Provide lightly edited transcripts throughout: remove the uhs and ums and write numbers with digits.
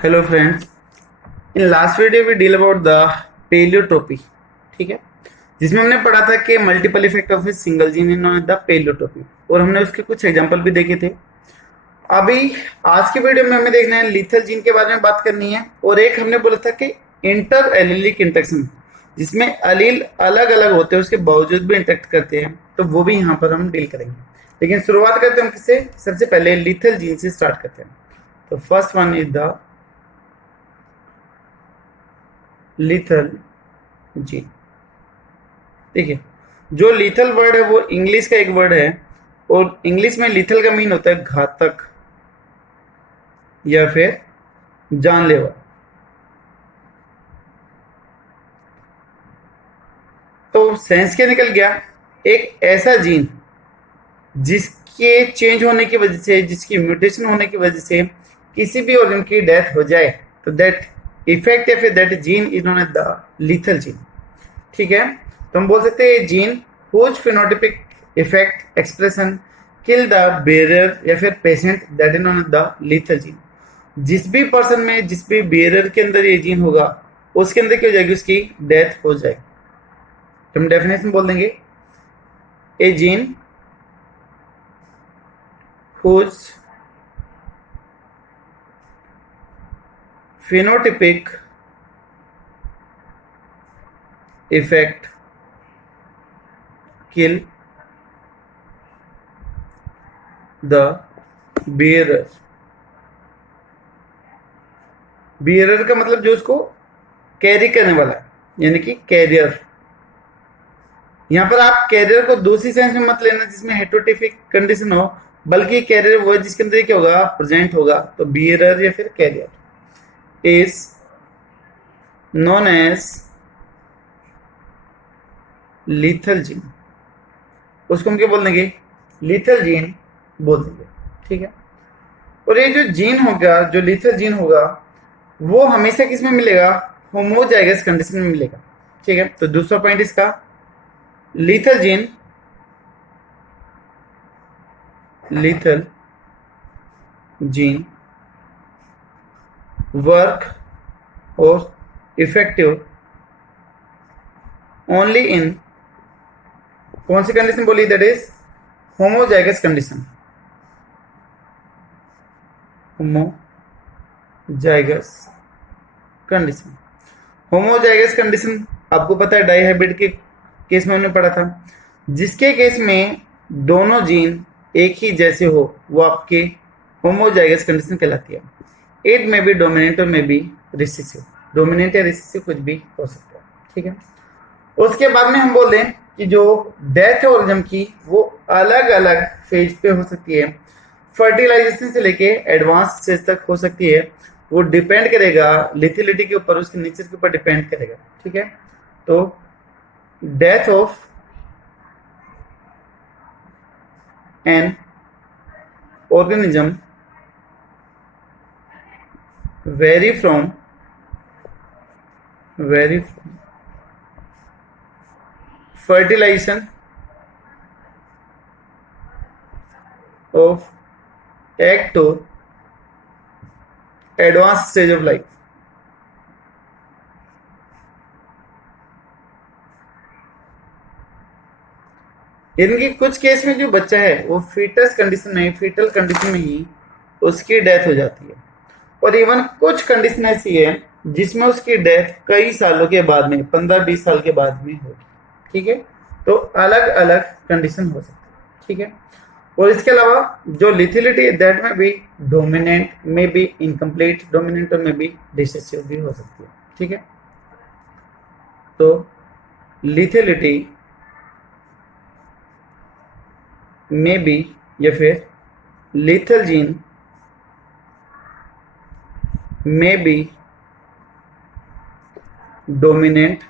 Hello friends, in last video we deal about the pleiotropy. ठीक है, जिसमें हमने पढ़ा था कि multiple effect of a single gene in the pleiotropy, और हमने उसके कुछ एग्जांपल भी देखे थे। अभी आज के वीडियो में हमें देखना है लीथल जीन के बारे में बात करनी है, और एक हमने बोला था कि इंटर एलिलिक इंटरेक्शन, जिसमें अलील अलग अलग होते हैं उसके बावजूद भी इंटरेक्ट करते हैं, तो वो भी यहाँ पर हम डील करेंगे। लेकिन शुरुआत करते हैं हम किससे? सबसे पहले लीथल जीन से स्टार्ट करते हैं। तो first one is the lethal gene. देखिए, जो लीथल वर्ड है वो इंग्लिश का एक वर्ड है, और इंग्लिश में लीथल का मीन होता है घातक या फिर जानलेवा। तो सेंस क्या निकल गया? एक ऐसा जीन जिसके चेंज होने की वजह से, जिसकी म्यूटेशन होने की वजह से किसी भी ऑर्गन की डेथ हो जाए, तो दैट इफेक्ट या फिर that gene is known as the lethal gene. ठीक है, तो हम बोल सकते हैं gene whose phenotypic effect expression kill the bearer या फिर patient, that is known as the lethal gene. जिस भी पर्सन में, जिस भी बेरर के अंदर ये जीन होगा, उसके अंदर क्या हो जाएगी? उसकी डेथ हो जाएगी। तो हम डेफिनेशन बोल देंगे, a gene whose phenotypic effect kill the bearer। bearer का मतलब जो उसको कैरी करने वाला है, यानी कि कैरियर। यहां पर आप कैरियर को दूसरी सेंस में मत लेना जिसमें हेटरोटिपिक कंडीशन हो, बल्कि कैरियर वो है जिसके अंदर क्या होगा? प्रेजेंट होगा। तो bearer या फिर career is known as lethal gene। उसको हम क्या बोल देंगे? lethal gene बोल देंगे। ठीक है, और ये जो जीन होगा, जो lethal gene होगा, वो हमेशा किस में मिलेगा? होमोजाइगस कंडीशन में मिलेगा। ठीक है, तो दूसरा पॉइंट इसका, lethal gene work or effective only in कौन सी कंडीशन बोली? That is homozygous condition. Homozygous condition, homozygous condition आपको पता है डाइहाइब्रिड के केस में हमने पढ़ा था, जिसके केस में दोनों जीन एक ही जैसे हो, वो आपके होमोजाइगस कंडीशन कहलाती है। इट में बी डोमिनेंट और में बी रिसेसिव, डोमिनेंट या रिसेसिव कुछ भी हो सकता है। ठीक है, उसके बाद में हम बोल दें कि जो डेथ है ऑर्गेनिज्म की, वो अलग अलग फेज पे हो सकती है। फर्टिलाइजेशन से लेके एडवांस स्टेज तक हो सकती है। वो डिपेंड करेगा लिथिलिटी के ऊपर, उसके नेचर के ऊपर डिपेंड करेगा। ठीक है, तो death of an organism vary from fertilization of egg to advanced stage of life। इनके कुछ केस में जो बच्चा है वो फीटल कंडीशन में ही उसकी डेथ हो जाती है, और इवन कुछ कंडीशन ऐसी है जिसमें उसकी डेथ कई सालों के बाद में, 15-20 साल के बाद में होगी। ठीक है, तो अलग अलग कंडीशन हो सकती है। ठीक है, और इसके अलावा जो लिथिलिटी, दैट में भी डोमिनेंट, में भी इनकम्प्लीट डोमिनेंट, और में भी रिसेसिव भी हो सकती है। ठीक है, तो लिथिलिटी में भी या फिर लीथल जीन में भी डोमिनेंट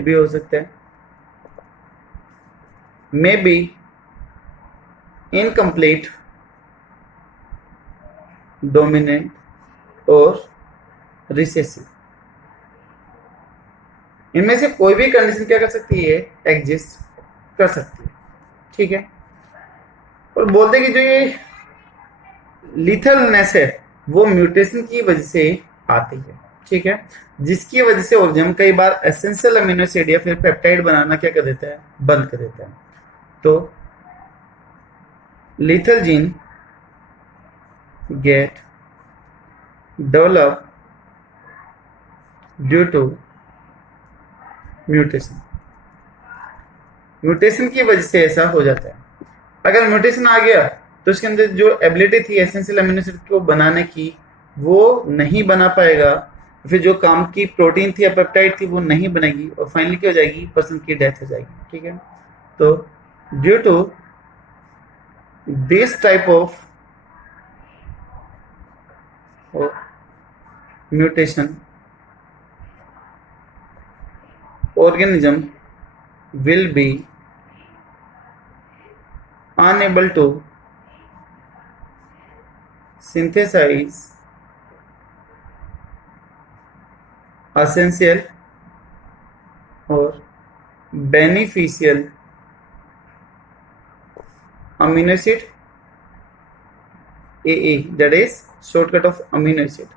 भी हो सकता है, में भी इनकम्प्लीट डोमिनेंट और रिसेसिव। इनमें से कोई भी कंडीशन क्या कर सकती है? एग्जिस्ट कर सकती है। ठीक है, और बोलते कि जो ये लिथलनेस है, वो म्यूटेशन की वजह से आती है, ठीक है, जिसकी वजह से ऑर्गेनिज्म कई बार एसेंशियल अमीनो एसिड या फिर पेप्टाइड बनाना क्या कर देता है, बंद कर देता है। तो lethal gene get developed due to mutation. Mutation की वजह से ऐसा हो जाता है। अगर म्यूटेशन आ गया तो उसके अंदर जो एबिलिटी थी एसेंशियल अमीनो एसिड को बनाने की वो नहीं बना पाएगा, फिर जो काम की प्रोटीन थी या पेप्टाइड थी वो नहीं बनेगी और फाइनली क्या हो जाएगी, पर्सन की डेथ हो जाएगी, ठीक है। तो due to this type of mutation organism will be unable to synthesize essential or beneficial amino acid AA, that is shortcut of amino acid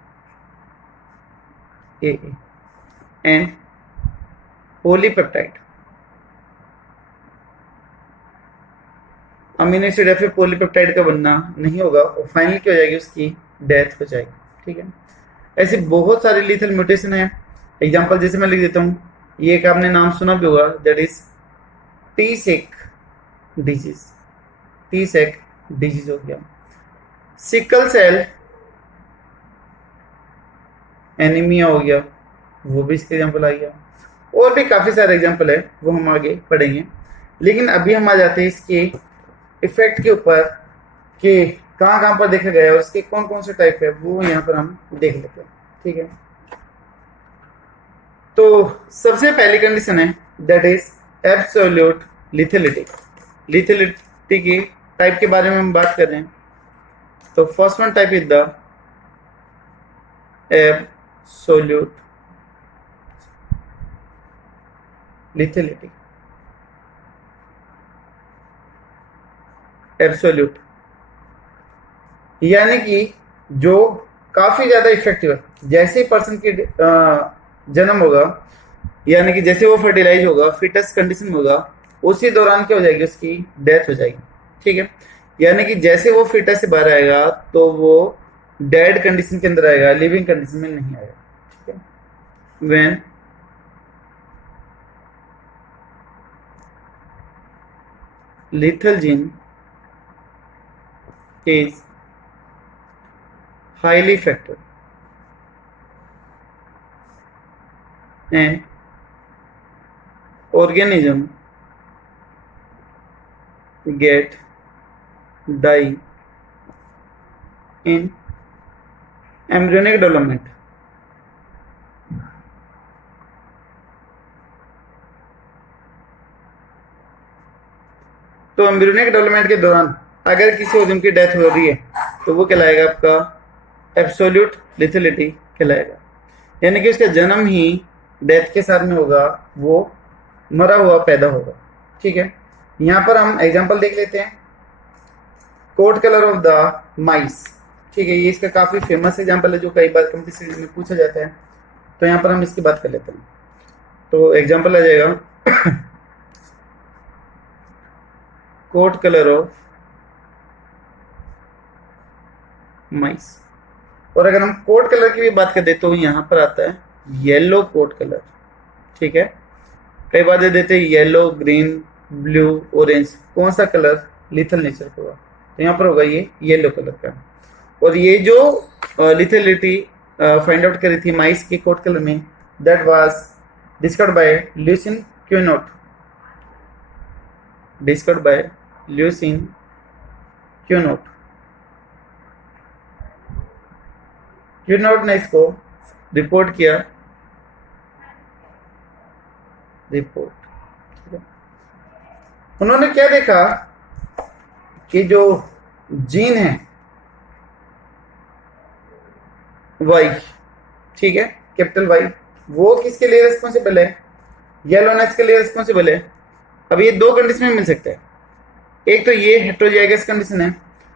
AA and polypeptide amino acid या फिर polypeptide का बनना नहीं होगा और फाइनली क्या हो जाएगी, उसकी डेथ हो जाएगी, ठीक है। ऐसे बहुत सारे लीथल म्यूटेशन है। एग्जांपल जैसे मैं लिख देता हूँ, ये एक आपने नाम सुना भी होगा, दैट इज टी-सेक डिजीज। टी-सेक डिजीज हो गया, सिकल सेल एनीमिया हो गया, वो भी इसके एग्जांपल आ गया, और भी काफी सारे एग्जांपल है, वो हम आगे पढ़ेंगे। लेकिन अभी हम आ जाते हैं इसके इफेक्ट के ऊपर कि कहाँ कहाँ पर देखा गया है और इसके कौन कौन से टाइप है, वो यहाँ पर हम देख लेते हैं, ठीक है। तो सबसे पहली कंडीशन है दैट इज एब्सोल्यूट लिथेलिटी। लिथेलिटी की टाइप के बारे में हम बात कर रहे हैं। तो first one type is the absolute lethality. Absolute यानी कि जो काफी ज्यादा इफेक्टिव है। जैसे पर्सन की जन्म होगा, यानी कि जैसे वो फर्टिलाइज होगा, फिटस कंडीशन होगा, उसी दौरान क्या हो जाएगी, उसकी डेथ हो जाएगी, ठीक है। यानी कि जैसे वो फिटस से बाहर आएगा तो वो डेड कंडीशन के अंदर आएगा, लिविंग कंडीशन में नहीं आएगा, ठीक है। When lethal gene is highly effective and organism get die in embryonic development। तो एम्ब्रियोनिक डेवलपमेंट के दौरान अगर किसी ऑर्गन की डेथ हो रही है तो वो कहलाएगा आपका एब्सोल्यूट लिथेलिटी कहलाएगा। यानी कि उसका जन्म ही डेथ के साथ में होगा, वो मरा हुआ पैदा होगा, ठीक है। यहाँ पर हम एग्जांपल देख लेते हैं, coat colour of the mice, ठीक है। ये इसका काफी फेमस एग्जांपल है जो कई बार कॉम्पिटिशन में पूछा जाता है। तो यहाँ पर हम इसकी बात कर लेते हैं। तो एग्जांपल आ जाएगा कोट कलर ऑफ माइस। और अगर हम कोट कलर की भी बात कर दे तो यहाँ पर आता है येलो कोट कलर, ठीक है। कई बार दे देते हैं येलो, ग्रीन, ब्लू, ऑरेंज, कौन सा कलर लिथल नेचर का होगा, तो यहाँ पर होगा ये येलो कलर का। और ये जो लिथेलिटी फाइंड आउट करी थी माइस के कोट कलर में, that was discovered by Lucien Cuenot, discovered by Lucien Cuenot. Cuenot ने इसको रिपोर्ट किया, रिपोर्ट, ठीक है। उन्होंने क्या देखा कि जो जीन है वाई, ठीक है, कैपिटल वाई, वो किसके लिए रिस्पॉन्सिबल है, येलोनेस के लिए रिस्पॉन्सिबल है। अब ये दो कंडीशन में मिल सकते हैं। एक तो ये हेट्रोजाइगस कंडीशन है,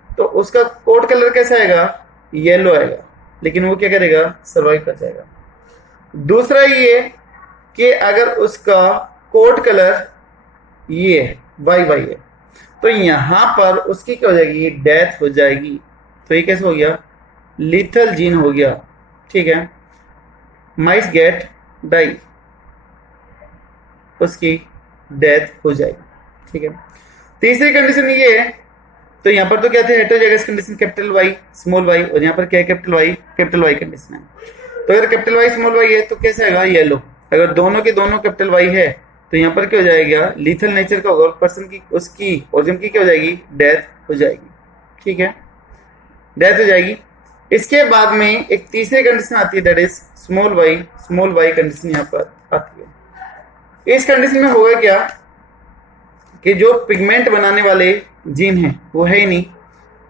तो उसका कोट कलर कैसा आएगा, येलो आएगा, लेकिन वो क्या करेगा, सर्वाइव कर जाएगा। दूसरा ये कि अगर उसका कोट कलर ये है, वाई वाई है, तो यहां पर उसकी क्या हो जाएगी, डेथ हो जाएगी। तो ये कैसे हो गया, लीथल जीन हो गया, ठीक है। माइस गेट डाई, उसकी डेथ हो जाएगी, ठीक है। तीसरी कंडीशन ये है, तो यहां पर तो क्या थे, heterozygous condition capital Y small Y, और यहां पर क्या है, कैपिटल वाई कंडीशन है। तो अगर कैपिटल वाई स्मॉल वाई है तो कैसे आएगा, येलो। अगर दोनों के दोनों कैपिटल वाई है तो यहाँ पर क्या हो जाएगा, लीथल नेचर का होगा, पर्सन की उसकी ऑर्गन की क्या हो जाएगी, डेथ हो जाएगी, ठीक है, डेथ हो जाएगी। इसके बाद में एक तीसरी कंडीशन आती है, that is small Y condition यहाँ पर आती है। इस कंडीशन में होगा क्या कि जो पिगमेंट बनाने वाले जीन है वो है ही नहीं,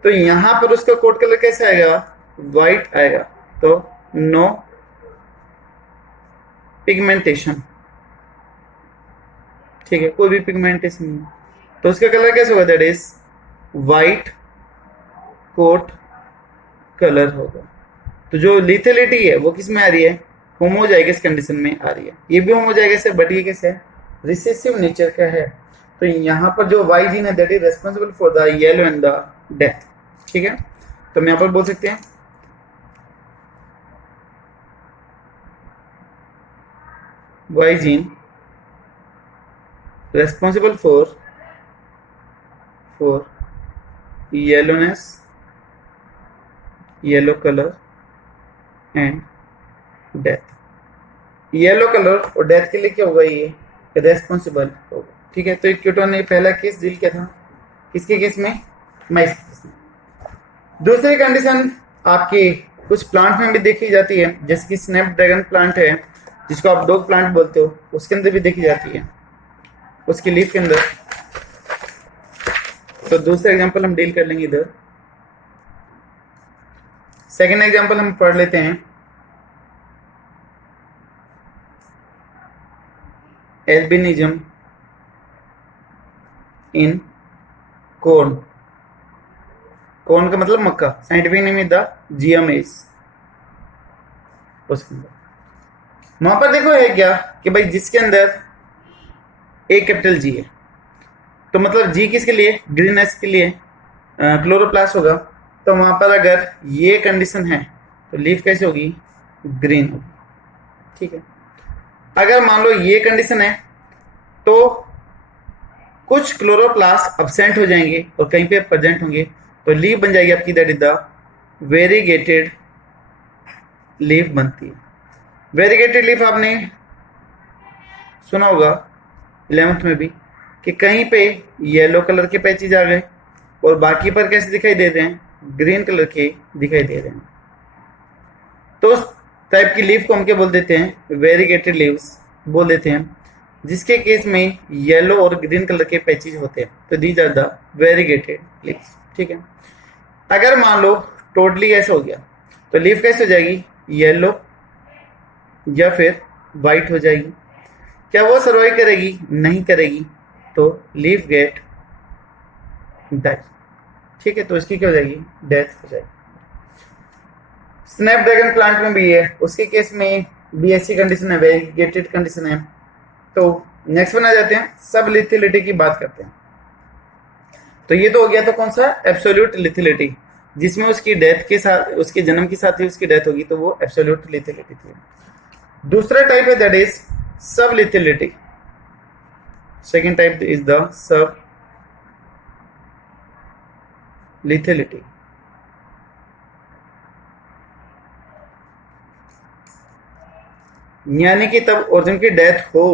तो यहां पर उसका कोट कलर कैसे आएगा, व्हाइट आएगा, तो नो पिगमेंटेशन, ठीक है, कोई भी पिगमेंटेशन नहीं, तो उसका कलर कैसे होगा, that is white coat colour होगा। तो जो लिथेलिटी है वो किस में आ रही है, होमोजाइगस कंडीशन में आ रही है। ये भी होमोजाइगस है, बट ये कैसे है, रिसेसिव नेचर का है। तो यहाँ पर जो वाई जीन है that is responsible for the yellow and the death, ठीक है। तो हम यहाँ पर बोल सकते हैं Y gene responsible for yellowness, yellow color and death। Yellow colour और डेथ के लिए क्या होगा, ये रेस्पॉन्सिबल होगा, ठीक है। तो कीटोन ने पहला केस डील किया था, किसके केस में, माइस केस में। दूसरी कंडीशन आपके कुछ प्लांट में भी देखी जाती है, जैसे कि स्नैपड्रैगन प्लांट है, जिसको आप डॉग प्लांट बोलते हो, उसके अंदर भी देखी जाती है, उसकी लीफ के अंदर। तो दूसरा एग्जांपल हम डील कर लेंगे इधर। सेकंड एग्जांपल हम पढ़ लेते हैं, एल्बिनिज्म इन कॉर्न। कॉर्न का मतलब मक्का, साइंटिफिक नेम इज द जिया मेज। उसके अंदर वहां पर देखो है क्या कि भाई जिसके अंदर एक कैपिटल जी है, तो मतलब जी किसके लिए, ग्रीननेस के लिए, क्लोरोप्लास्ट होगा। तो वहां पर अगर ये कंडीशन है तो लीफ कैसे होगी, ग्रीन होगी, ठीक है। अगर मान लो ये कंडीशन है तो कुछ क्लोरोप्लास्ट अब्सेंट हो जाएंगे और कहीं पे प्रेजेंट होंगे, तो लीफ बन जाएगी आपकी, that is the variegated leaf बनती है। वेरीगेटेड लीफ आपने सुना होगा 11th में भी कि कहीं पे येलो कलर के पैचेज आ गए और बाकी पर कैसे दिखाई दे रहे हैं, ग्रीन कलर के दिखाई दे रहे हैं। तो उस टाइप की लीफ को हम क्या बोल देते हैं, वेरीगेटेड लीव्स बोल देते हैं, जिसके केस में येलो और ग्रीन कलर के पैचेज होते हैं। तो these are the variegated leaves, ठीक है। अगर मान लो टोटली ऐसा हो गया तो लीफ कैसे हो जाएगी, येलो या फिर वाइट हो जाएगी। क्या वो सर्वाइव करेगी, नहीं करेगी, तो लीफ गेट डाई, ठीक है। तो इसकी क्या हो जाएगी, डेथ हो जाएगी। स्नैपड्रैगन प्लांट में भी है, उसके केस में भी ऐसी कंडीशन है, वेरीगेटेड कंडीशन है। तो नेक्स्ट वन आ जाते हैं, सब लिथिलिटी की बात करते हैं। तो ये तो हो गया था कौन सा, एब्सोल्यूट लिथिलिटी, जिसमें उसकी डेथ के साथ, उसके जन्म के साथ ही उसकी डेथ होगी, तो वो एब्सोल्यूट लिथिलिटी थी। दूसरा टाइप है that is sublethality. Second type is the sublethality. यानी कि तब ऑर्गन की डेथ हो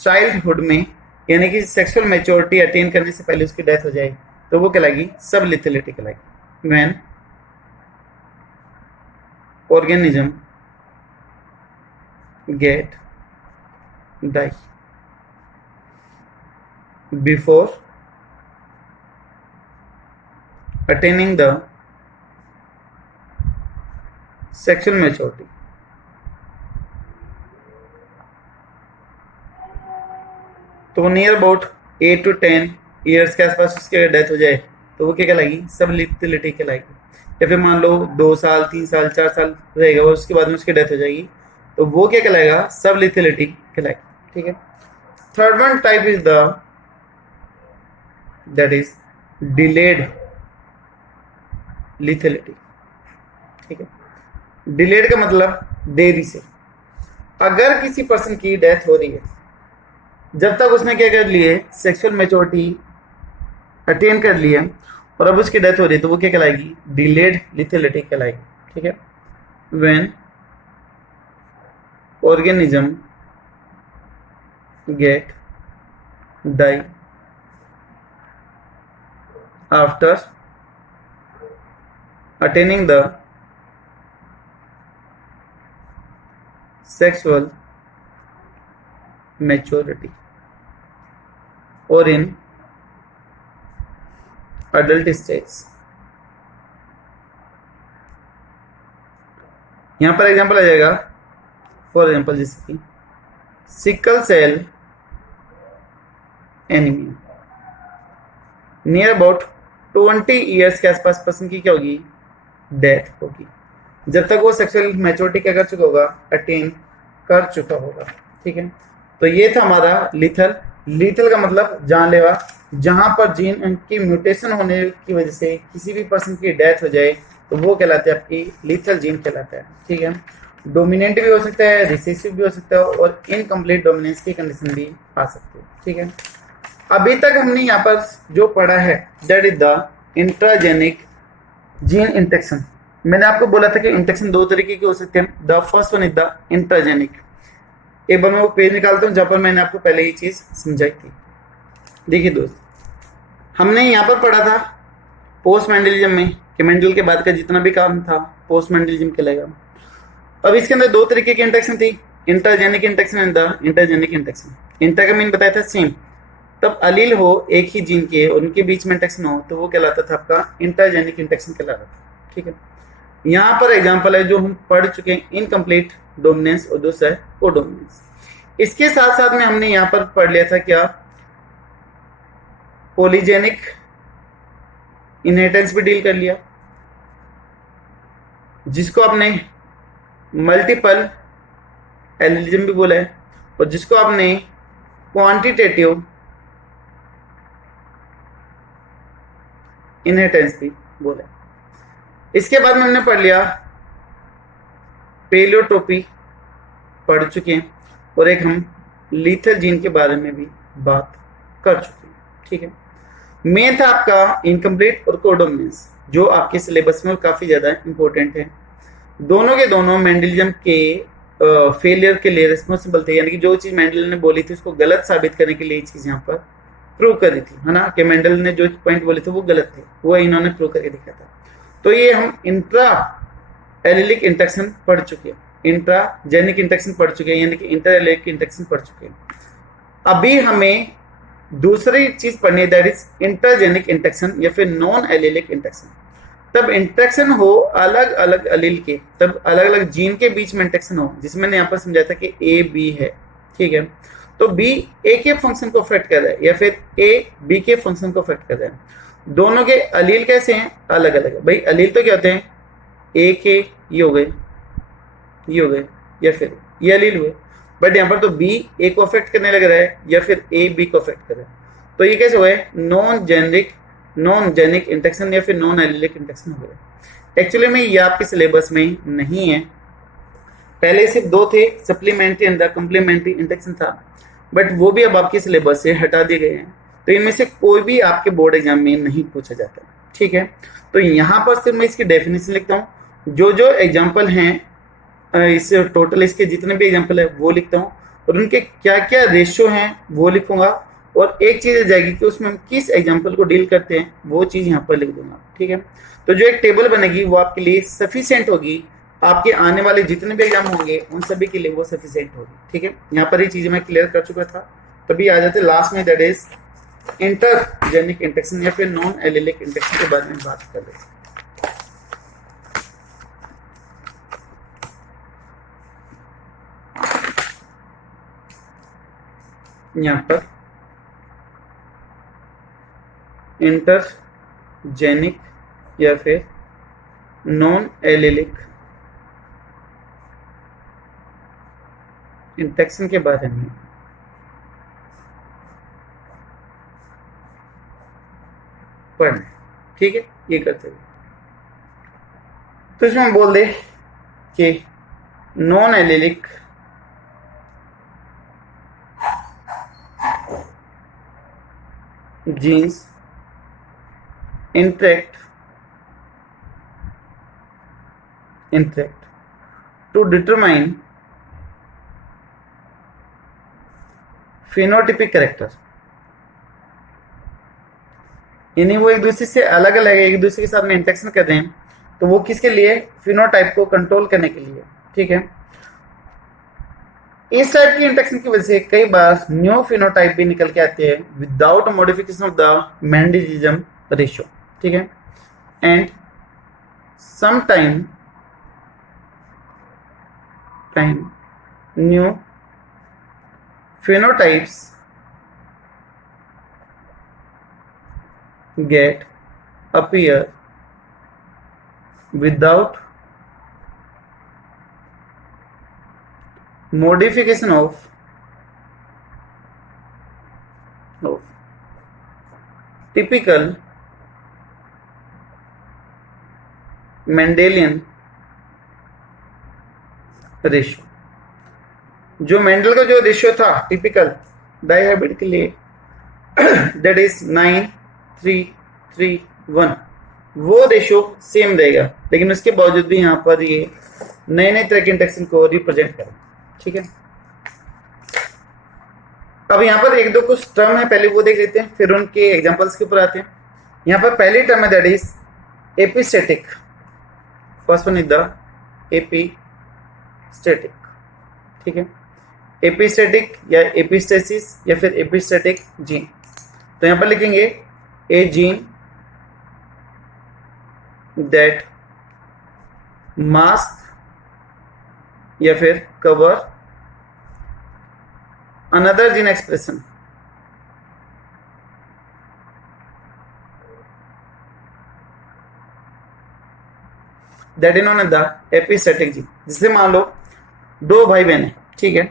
चाइल्डहुड में, यानी कि सेक्सुअल मैच्योरिटी अटेन करने से पहले उसकी डेथ हो जाए, तो वो कहलाएगी सब लिथिलिटी कहलाएगी। When organism get die before attaining the sexual maturity. तो नियर अबाउट 8 to 10 ईयर्स के आसपास उसकी डेथ हो जाए, तो वो क्या कहलाएगी, सब लिथिलिटी कहलाएगी। या फिर मान लो 2 साल 3 साल 4 साल रहेगा और उसके बाद में उसकी डेथ हो जाएगी, तो वो क्या कहलाएगा, सब लिथेलिटी कहलाएगा। ठीक है। Third one type is that is delayed lethality. ठीक है। डिलेड का मतलब देरी से। अगर किसी पर्सन की डेथ हो रही है, जब तक उसने क्या कर लिए, सेक्सुअल मैच्योरिटी अटेन कर लिया और अब उसकी डेथ हो रही है, तो वो क्या कहलाएगी, डिलेड लिथेलिटी कहलाएगी। ठीक है। When organism get die after attaining the sexual maturity or in adult stage। यहां पर एग्जांपल आ जाएगा, फॉर एग्जांपल जैसे कि sickle cell anaemia, near about 20 years के आसपास पर्सन की क्या होगी, डेथ होगी, जब तक वो सेक्सुअल मैच्योरिटी क्या कर चुका होगा, अटेन कर चुका होगा। ठीक है। तो ये था हमारा लीथल। लीथल का मतलब जानलेवा, जहां पर जीन उनकी म्यूटेशन होने की वजह से किसी भी पर्सन की डेथ हो जाए तो वो कहलाते हैं आपकी लीथल जीन कहलाता है। ठीक है। डोमिनेंट भी हो सकता है, रिसेसिव भी हो सकता है और इनकम्प्लीट डोमिनेंस की कंडीशन भी आ सकती है। ठीक है। अभी तक हमने यहाँ पर जो पढ़ा है that is the intragenic gene interaction. मैंने आपको बोला था कि इंटेक्शन दो तरीके के हो सकते हैं। The first one is the intragenic. एक बार मैं वो पेज निकालता हूँ जहां पर मैंने आपको पहले ये चीज समझाई थी। देखिए दोस्त, हमने यहाँ पर पढ़ा था पोस्ट मैंडलिज्म में कि मेंडल के बाद का जितना भी काम था पोस्ट मैंडलिज्म कहलाएगा। अब इसके अंदर दो तरीके की इंटेक्शन थी, intragenic interaction and the intergenic interaction. Inter का मीन बताया था सेम, तब अलील हो एक ही जीन के और उनके बीच में इंटेक्शन हो तो वो कहलाता था आपका इंटरजेनिक इंटेक्शन कहलाता था। ठीक है। यहाँ पर एग्जांपल है जो हम पढ़ चुके हैं, इनकम्प्लीट डोमिनेंस और दूसरा है कोडोमिनेंस। इसके साथ साथ में हमने यहाँ पर पढ़ लिया था क्या, पॉलीजेनिक इनहेरिटेंस भी डील कर लिया, जिसको आपने मल्टीपल एलिलिज्म भी बोला है और जिसको आपने क्वांटिटेटिव इनहेरिटेंस भी बोला है। इसके बाद में हमने पढ़ लिया पेलियोट्रोपी पढ़ चुके हैं और एक हम लीथल जीन के बारे में भी बात कर चुके हैं। ठीक है। मेन था आपका इनकम्प्लीट और कोडोमिनेंस जो आपके सिलेबस में काफी ज्यादा इंपॉर्टेंट है। दोनों के दोनों मेंडलिज्म के फेलियर के लिए रिस्पॉन्सिबल थे, यानी कि जो चीज मेंडल ने बोली थी उसको गलत साबित करने के लिए चीज यहाँ पर प्रूव करी थी, है ना, कि मेंडल ने जो पॉइंट बोले थे वो गलत थे, वो इन्होंने प्रूव करके दिखा था। तो ये हम इंट्रा एलिलिक इंटेक्शन पढ़ चुके हैं, इंट्राजेनिक इंटेक्शन पढ़ चुके हैं, यानी कि इंटर एलिलिक इंटेक्शन पढ़ चुके हैं। अभी हमें दूसरी चीज पढ़नी है दैट इज इंटरजेनिक इंटेक्शन या फिर नॉन एलिलिक इंटेक्शन। तब इंटेक्शन हो अलग अलग अलील के, तब अलग अलग जीन के बीच में इंटेक्शन हो, जिसमें मैंने यहाँ पर समझाया था कि ए बी है। ठीक है। तो बी ए के फंक्शन को अफेक्ट कर रहा है या फिर ए बी के फंक्शन को अफेक्ट कर रहा है। दोनों के अलील कैसे हैं, अलग अलग है। भाई अलील तो क्या होते हैं, ए के ये हो गए, ये हो गए या फिर ये अलील हुए, बट यहाँ पर तो बी ए को अफेक्ट करने लग रहा है या फिर ए बी को अफेक्ट कर रहा है। तो ये कैसे हुआ है, नॉन जेनिक इंटेक्शन या फिर नॉन एलिलिक इंटेक्शन हो गया। एक्चुअली में ये आपके सिलेबस में नहीं है, पहले सिर्फ दो थे, सप्लीमेंट्री एंड द कम्प्लीमेंट्री इंटेक्शन था, बट वो भी अब आपके सिलेबस से हटा दिए गए हैं। तो इनमें से कोई भी आपके बोर्ड एग्जाम में नहीं पूछा जाता। ठीक है। तो यहाँ पर सिर्फ मैं इसकी डेफिनेशन लिखता हूँ, जो जो एग्जाम्पल हैं इस टोटल इसके जितने भी एग्जाम्पल है वो लिखता हूँ और उनके क्या क्या रेशियो हैं वो लिखूंगा, और एक चीज आ जाएगी कि उसमें हम किस एग्जाम्पल को डील करते हैं वो चीज यहाँ पर लिख दूंगा। ठीक है। तो जो एक टेबल बनेगी वो आपके लिए सफिशिएंट होगी, आपके आने वाले जितने भी एग्जाम होंगे उन सभी के लिए वो सफिशिएंट होगी। ठीक है। यहाँ पर ये चीजें मैं क्लियर कर चुका था। तभी आ जाते लास्ट में दैट इज इंटरजेनिक इंटेक्शन या फिर नॉन एलिलिक इंटेक्शन के बारे में बात कर रहे हैं। यहाँ पर इंटरजेनिक या फिर नॉन एलिलिक इंटरेक्शन के बारे में पढ़ना, ठीक है, ये करते हुए तो इसमें हम बोल दे कि non allylic genes interact to determine phenotypic character, यानी वो एक दूसरे से अलग अलग एक दूसरे के साथ में इंटरेक्शन कर रहे हैं, तो वो किसके लिए, फिनोटाइप को कंट्रोल करने के लिए, ठीक है। इस टाइप की इंटरेक्शन की वजह से कई बार न्यू फिनोटाइप भी निकल के आते हैं without modification of the Mendelism ratio, ठीक है। And sometime new phenotypes appear without modification of typical Mendelian ratio. जो मेंडल का जो रेशियो था टिपिकल डायहाइब्रिड के लिए दैट इज 9:3:3:1, वो रेशियो सेम रहेगा, लेकिन उसके बावजूद भी यहाँ पर ये नए नए तरह के इंटरेक्शन को रिप्रेजेंट करें, ठीक है। अब यहाँ पर एक दो कुछ टर्म है, पहले वो देख लेते हैं, फिर उनके एग्जांपल्स के ऊपर आते हैं। यहाँ पर पहली टर्म है that is epistatic, first one is the epistatic, ठीक है। एपिस्टेटिक या एपिस्टेसिस या फिर एपिस्टेटिक जीन, तो यहां पर लिखेंगे ए जीन दैट मास्क या फिर cover another gene expression that is known as the epistatic gene. जिससे मान लो दो भाई बहन है, ठीक है,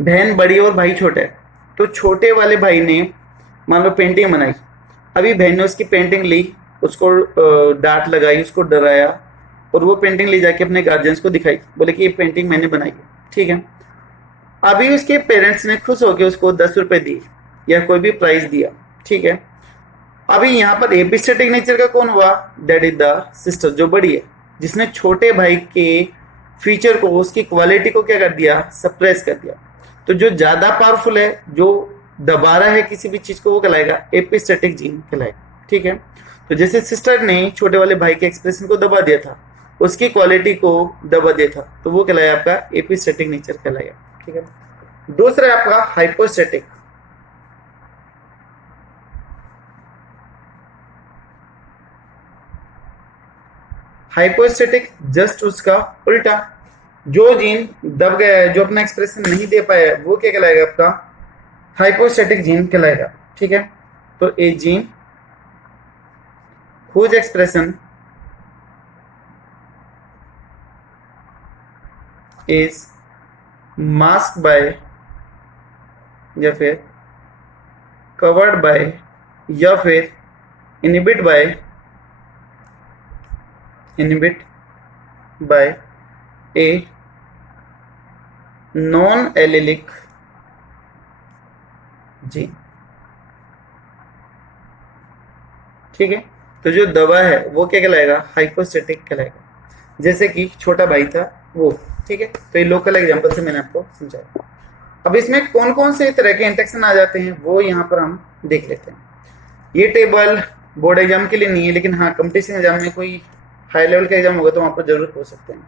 बहन बड़ी और भाई छोटा है, तो छोटे वाले भाई ने मान लो पेंटिंग बनाई, अभी बहन ने उसकी पेंटिंग ली, उसको डांट लगाई, उसको डराया, और वो पेंटिंग ले जाके अपने गार्जियंस को दिखाई, बोले कि ये पेंटिंग मैंने बनाई है, ठीक है। अभी उसके पेरेंट्स ने खुश होकर उसको 10 रुपए दिए या कोई भी प्राइज दिया, ठीक है। अभी यहाँ पर एपिस्टेटिक नेचर का कौन हुआ, दैट इज द सिस्टर, जो बड़ी है, जिसने छोटे भाई के फीचर को, उसकी क्वालिटी को क्या कर दिया, सप्रेस कर दिया। तो जो ज्यादा पावरफुल है, जो दबा रहा है किसी भी चीज को, वो कहलाएगा एपिस्टेटिक जीन कहलाएगा, ठीक है। तो जैसे सिस्टर ने छोटे वाले भाई के एक्सप्रेशन को दबा दिया था, उसकी क्वालिटी को दबा दिया था, तो वो कहलाया आपका एपिस्टेटिक नेचर कहलाएगा, ठीक है। दूसरा आपका हाइपोस्टेटिक, हाइपोस्टेटिक जस्ट उसका उल्टा, जो जीन दब गया है, जो अपना एक्सप्रेशन नहीं दे पाया है, वो क्या कहलाएगा, आपका हाइपोस्टेटिक जीन कहलाएगा, ठीक है। तो a gene whose expression is mask by या फिर कवर्ड बाय या फिर inhibit by a non allelic gene, ठीक है। तो जो दवा है वो क्या कहलाएगा, हाइपोस्टेटिक कहलाएगा, जैसे कि छोटा भाई था वो, ठीक है। तो ये लोकल एग्जांपल से मैंने आपको समझाया। अब इसमें कौन कौन से तरह के इंटरेक्शन आ जाते हैं वो यहाँ पर हम देख लेते हैं। ये टेबल बोर्ड एग्जाम के लिए नहीं है, लेकिन हाँ कंपटीशन एग्जाम में कोई हाई लेवल का एग्जाम होगा तो वहां पर जरूर हो सकते हैं।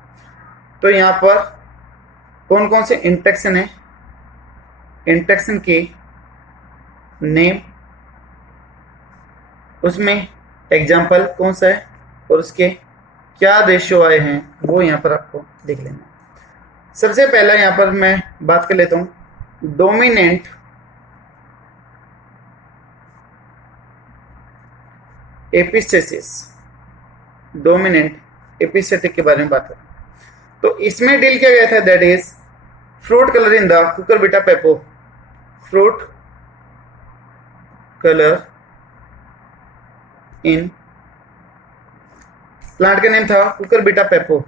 तो यहाँ पर कौन कौन से इंटरेक्शन है, इंटरेक्शन के नेम, उसमें एग्जाम्पल कौन सा है और उसके क्या रेशियो आए हैं, वो यहाँ पर आपको देख लेना। सबसे पहला यहाँ पर मैं बात कर लेता हूं डोमिनेंट एपिस्टेसिस, डोमिनेंट एपिस्टेटिक के बारे में बात करें तो इसमें डील किया गया था, that is fruit colour in the Cucurbita पेपो। Fruit colour in, plant का नेम था कुकुरबिटा पेपो।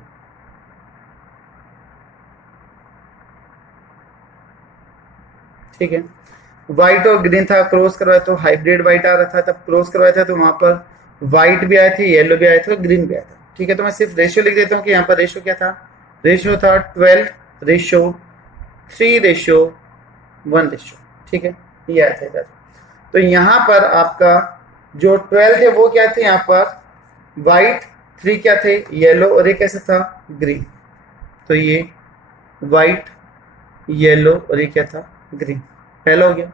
ठीक है, व्हाइट और ग्रीन था, क्रॉस करवाया तो हाइब्रिड व्हाइट आ रहा था, तब क्रॉस करवाया था तो वहां पर व्हाइट भी आए थे, येलो भी आए थे और ग्रीन भी आया था। ठीक है, तो मैं सिर्फ रेशियो लिख देता हूँ कि यहाँ पर रेशियो क्या था। रेशियो था 12:3:1 ठीक है, ये आया था इधर। तो यहाँ पर आपका जो 12 थे वो क्या थे, यहाँ पर व्हाइट, 3 क्या थे, येलो और एक कैसा था, ग्रीन। तो ये व्हाइट, येलो और ये क्या था, ग्रीन। पहला हो गया।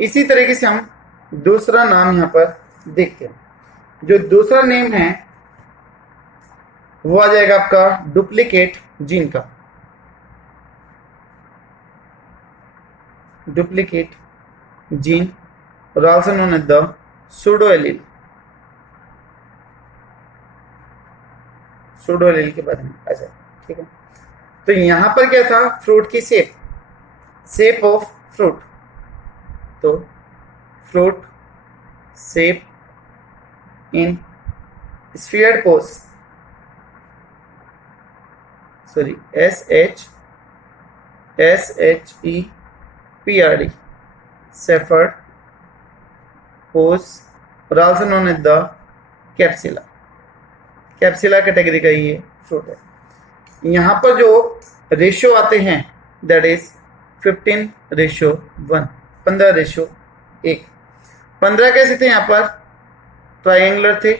इसी तरीके से हम दूसरा नाम यहां पर देखते हैं। जो दूसरा नेम है वो आ जाएगा आपका डुप्लीकेट जीन का। डुप्लीकेट जीन और also known as the pseudo allele. Pseudo allele के बारे में आ जाए। ठीक है, तो यहां पर क्या था, फ्रूट की शेप ऑफ फ्रूट। तो fruit shape in sphere purse, sorry SHEPRD, shepherd purse और also known as the Capsella. Capsella category का ये फ्रूट है। यहाँ पर जो रेशियो आते हैं दैट इज 15:1, 15:1। 15 कैसे थे, यहाँ पर ट्रायंगुलर थे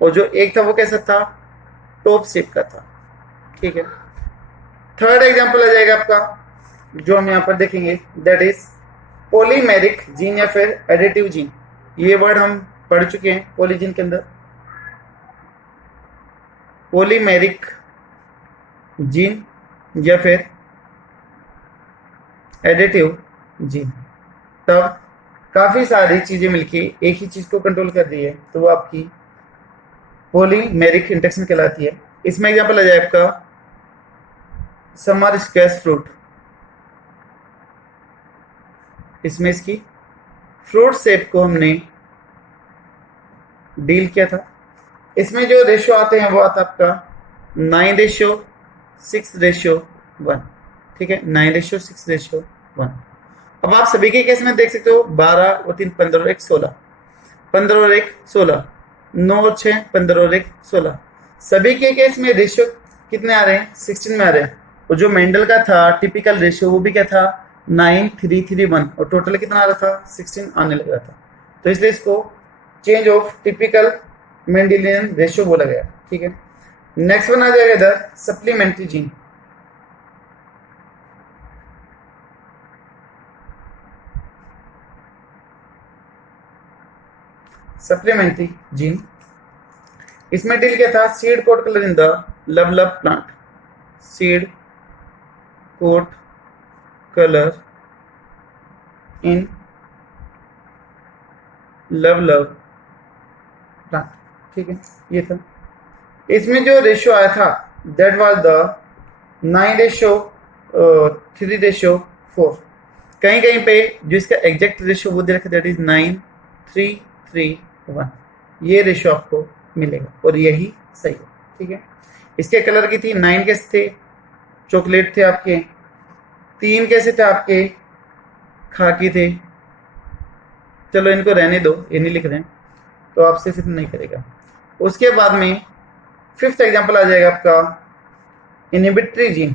और जो एक था वो कैसा था, टॉप शेप का था। ठीक है, थर्ड एग्जांपल आ जाएगा आपका जो हम यहाँ पर देखेंगे, दैट इज पॉलीमेरिक जीन या फिर एडिटिव जीन। ये वर्ड हम पढ़ चुके हैं पॉलीजीन के अंदर। पॉलीमेरिक जीन या फिर एडिटिव जीन, तब काफी सारी चीजें मिलके एक ही चीज को कंट्रोल कर रही है तो वो आपकी पॉलीमेरिक इंटरेक्शन कहलाती है। इसमें एग्जांपल आ जाए आपका समर स्क्वैश फ्रूट। इसमें इसकी फ्रूट शेप को हमने डील किया था। इसमें जो रेशियो आते हैं वो आता है आपका 9:6:1। ठीक है, 9:6:1। अब आप सभी के केस में देख सकते हो 12 और 3 15 और 1 16, 15 और 1 16, 9 और 6 15 और 1 16। सभी के केस में रेशियो कितने आ रहे हैं, 16 में आ रहे हैं। और जो मेंडल का था टिपिकल रेशियो वो भी क्या था, 9:3:1 और टोटल कितना आ रहा था, 16 आने लग रहा था। तो इसलिए इसको change of typical Mendelian ratio बोला गया। ठीक है, नेक्स्ट वन आ जाएगा इधर सप्लीमेंट्री जीन। सप्लीमेंट्री जीन, इसमें डील किया था seed coat colour in the लवलव plant. Seed coat colour in लवलव प्लांट। ठीक है, ये था। इसमें जो रेशियो आया था दैट वाज द 9:3:4। कहीं कहीं पे जो इसका एग्जैक्ट रेशियो वो दे रखा, दैट इज 9:3:1। ये रेशियो आपको मिलेगा और यही सही है। ठीक है, इसके कलर की थी 9 कैसे थे, चॉकलेट थे आपके, 3 कैसे थे आपके, खाकी थे। चलो इनको रहने दो, ये नहीं लिख रहे हैं तो आपसे फिर नहीं करेगा। उसके बाद में 5th एग्जांपल आ जाएगा आपका इनहिबिटरी जीन।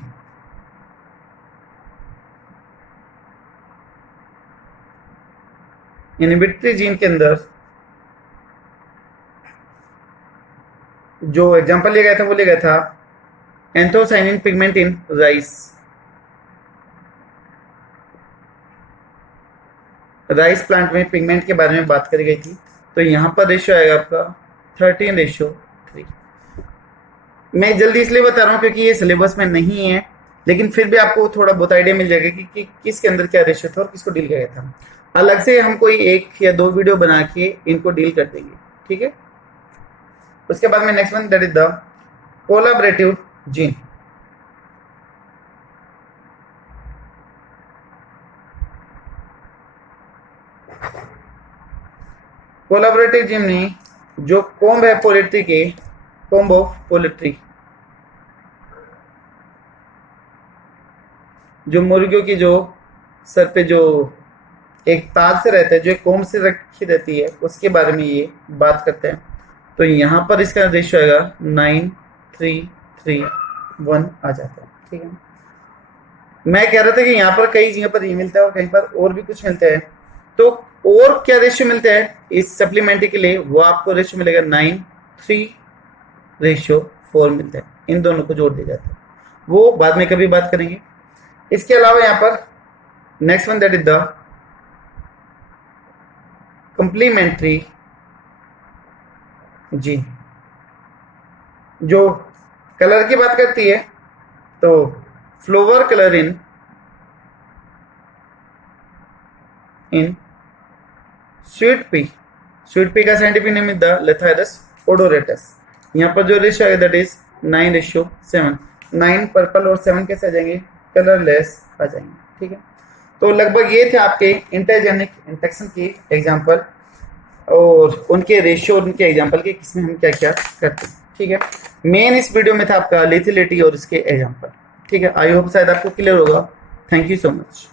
इनहिबिटरी जीन के अंदर जो एग्जांपल लिया गया था वो लिया गया था anthocyanin pigment in rice. Rice plant में पिगमेंट के बारे में बात करी गई थी। तो यहाँ पर रेशियो आएगा आपका 13:3। मैं जल्दी इसलिए बता रहा हूँ क्योंकि ये सिलेबस में नहीं है, लेकिन फिर भी आपको थोड़ा बहुत आइडिया मिल जाएगा कि किसके अंदर क्या रेशियो था और किसको डील किया गया था। अलग से हम कोई 1 या 2 वीडियो बना के इनको डील कर देंगे। ठीक है, उसके बाद में next one that is the collaborative gene. Collaborative gene में जो कोम्ब है पोलिट्री के, कोम्ब ऑफ पोलिट्री, जो मुर्गियों की जो सर पे जो एक ताज से रहता है, जो एक कोम्ब से रखी रहती है, उसके बारे में ये बात करते हैं। तो यहाँ पर इसका रेशियो आएगा 9:3:3:1 आ जाता है। ठीक है, मैं कह रहा था कि यहाँ पर कई जगह पर ये मिलता है और कहीं पर और भी कुछ मिलता है। तो और क्या रेशियो मिलता है इस सप्लीमेंट्री के लिए, वो आपको रेशियो मिलेगा 9:3:4 मिलता है। इन दोनों को जोड़ दिया जाता है, वो बाद में कभी बात करेंगे। इसके अलावा यहाँ पर next one that is the complementary gene, जो कलर की बात करती है, तो flower colour in sweet pea, sweet pea का scientific name is the Lathyrus odoratus. यहाँ पर जो रेशियो है दैट इज 9:7। 9 पर्पल और 7 कैसे आ जाएंगे, कलरलेस आ जाएंगे। ठीक है, तो लगभग ये थे आपके इंटरजेनिक इंटरेक्शन के एग्जांपल और उनके रेशियो और उनके एग्जांपल के किसमें हम क्या क्या करते हैं। ठीक है, मेन इस वीडियो में था आपका लिथिलिटी और इसके एग्जांपल। ठीक है, आई होप शायद आपको क्लियर होगा। Thank you so much.